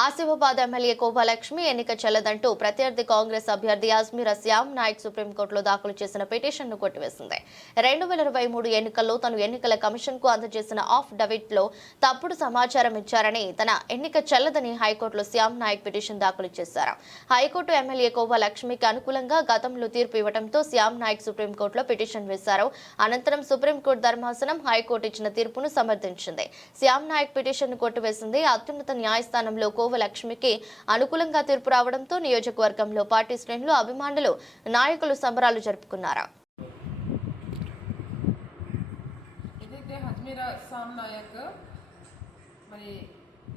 Asifabad MLA Kova Lakshmi ఎన్నిక చెల్లదంటూ ప్రత్యర్థి కాంగ్రెస్ అభ్యర్థి అజ్మీర్ శ్యామ్ నాయక్ సుప్రీంకోర్టులో దాఖలు చేసిన పిటిషన్ను కొట్టివేసింది. 2023 ఎన్నికల్లో తను ఎన్నికల కమిషన్కు అందజేసిన ఆఫ్ డవిట్లో తప్పుడు సమాచారం ఇచ్చారని, తన ఎన్నిక చెల్లదని హైకోర్టులో శ్యామ్ నాయక్ పిటిషన్ దాఖలు చేశారు. హైకోర్టు ఎమ్మెల్యే కోవలక్ష్మికి అనుకూలంగా గతంలో తీర్పు ఇవ్వడంతో శ్యామ్ నాయక్ సుప్రీంకోర్టులో పిటిషన్ వేశారు. అనంతరం సుప్రీంకోర్టు ధర్మాసనం హైకోర్టు ఇచ్చిన తీర్పును సమర్థించింది. శ్యామ్ నాయక్ పిటిషన్ను కొట్టివేసింది. అత్యున్నత న్యాయస్థానంలో కోవలక్ష్మికి అనుకూలంగా తీర్పు రావడంతో నియోజకవర్గంలో పార్టీ శ్రేణులు, అభిమానులు, నాయకులు సంబరాలు జరుపుకున్నారు.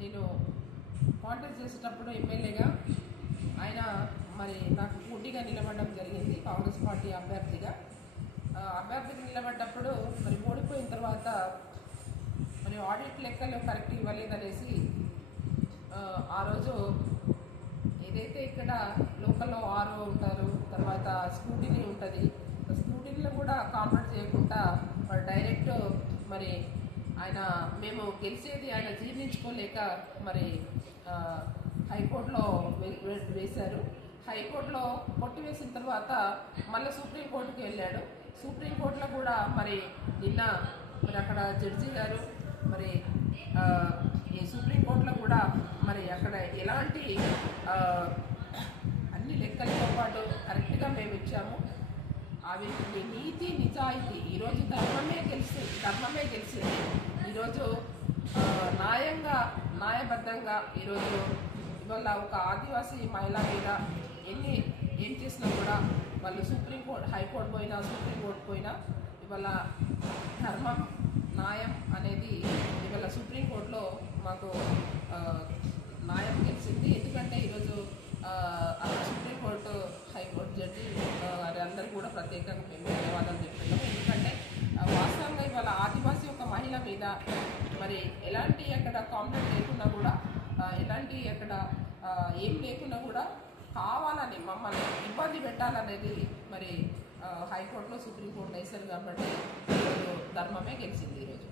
నేను కాంటెస్ట్ చేసేటప్పుడు ఎమ్మెల్యేగా ఆయన నాకు పోటీగా నిలబడడం జరిగింది. కాంగ్రెస్ పార్టీ అభ్యర్థిగా నిలబడ్డప్పుడు ఓడిపోయిన తర్వాత ఆడిట్ లెక్కలు కరెక్ట్ ఇవ్వలేదనేసి ఆ రోజు ఏదైతే ఇక్కడ లోకల్లో ఆర్ఓ ఉంటారు, తర్వాత స్క్రూటినీ ఉంటుంది, స్క్రూటినీలో కూడా కాంప్రమైజ్ చేయకుండా డైరెక్ట్ ఆయన మేము గెలిచేది ఆయన జీర్ణించుకోలేక హైకోర్టులో వేశారు. హైకోర్టులో కొట్టివేసిన తర్వాత మళ్ళీ సుప్రీంకోర్టుకి వెళ్ళాడు. సుప్రీంకోర్టులో కూడా నిన్న అక్కడ జడ్జి గారు ఈ సుప్రీంకోర్టులో కూడా అక్కడ ఎలాంటి అన్ని లెక్కలతో పాటు కరెక్ట్గా మేము ఇచ్చాము. అవి నీతి నిజాయితీ ఈరోజు ధర్మమే గెలిచింది. ఈరోజు న్యాయబద్ధంగా ఈరోజు ఇవాళ ఒక ఆదివాసీ మహిళ మీద ఏం చేసినా కూడా వాళ్ళు సుప్రీంకోర్టు, హైకోర్టు పోయినా, సుప్రీంకోర్టు పోయినా ఇవాళ ధర్మం, న్యాయం అనేది ఇవాళ సుప్రీంకోర్టులో మాకు న్యాయం గెలిచింది. ఎందుకంటే ఈరోజు సుప్రీంకోర్టు, హైకోర్టు జడ్జి అందరూ కూడా ప్రత్యేకంగా మేము ధన్యవాదాలు చెప్తున్నాము. ఎందుకంటే వాస్తవంగా ఇవాళ ఆదివాసీ ఒక మహిళ మీద ఎలాంటి అక్కడ కాంప్లైంట్ లేకున్నా కూడా, ఎలాంటి అక్కడ ఏం లేకున్నా కూడా కావాలని మమ్మల్ని ఇబ్బంది పెట్టాలనేది హైకోర్టులో, సుప్రీంకోర్టులో వేశారు. కాబట్టి ధర్మమే గెలిచింది ఈరోజు.